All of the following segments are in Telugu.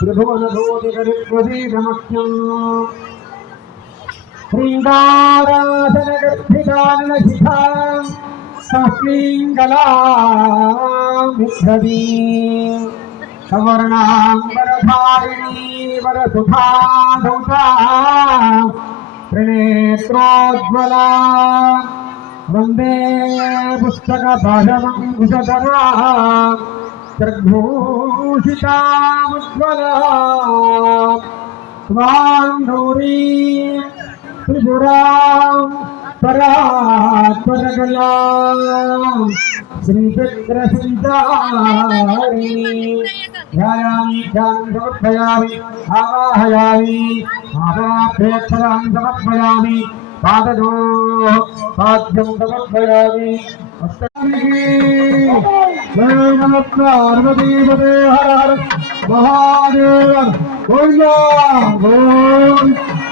ృభువనోదిగరిత్వదీధమఖ్యం శృంగారాధనగర్భితాననభిధాం సహ్రీంగలాభవీ సవర్ణాంబరధారిణీ వరసుధాధౌతా త్రినేత్రోజ్వలా వందే పుస్తక భాషమంకుశధరా प्रभूषिताङ्गौरी त्रिपुरां परात्परगला श्रीचन्द्रसुन्दारी ध्यायामि ध्यानं समर्पयामि आवाहयामि आवाप्रेक्षरां समर्पयामि पादयोः पाद्यं समर्पयामि पार्वतीपदे हर हर महादेव गोविन्दा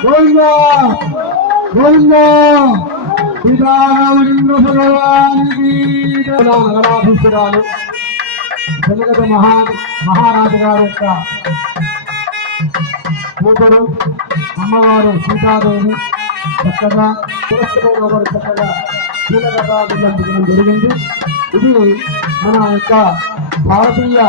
गोविन्दा गोविन्दा సీతారామచంద్ర భగవానికి నగరాధీశ్వరాలు జగత మహా మహారాజు గారి యొక్క కూతురు అమ్మవారు సీతాదేవి చక్కగా పురస్కరంలో చక్కగా కీలకగా నిర్వహించడం జరిగింది. ఇది మన యొక్క భారతీయ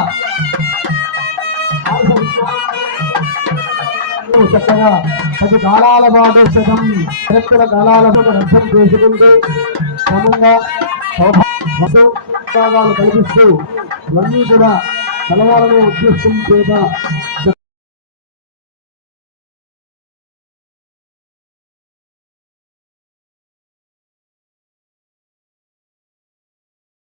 చక్కగా ప్రతి కాలాల పాటు శతం వ్యక్తుల కాలాల అర్థం చేసుకుంటూ క్రమంగా సౌభాగ్యాలు కల్పిస్తూ ఇవన్నీ కూడా కలవాలనే ఉద్దేశం చేత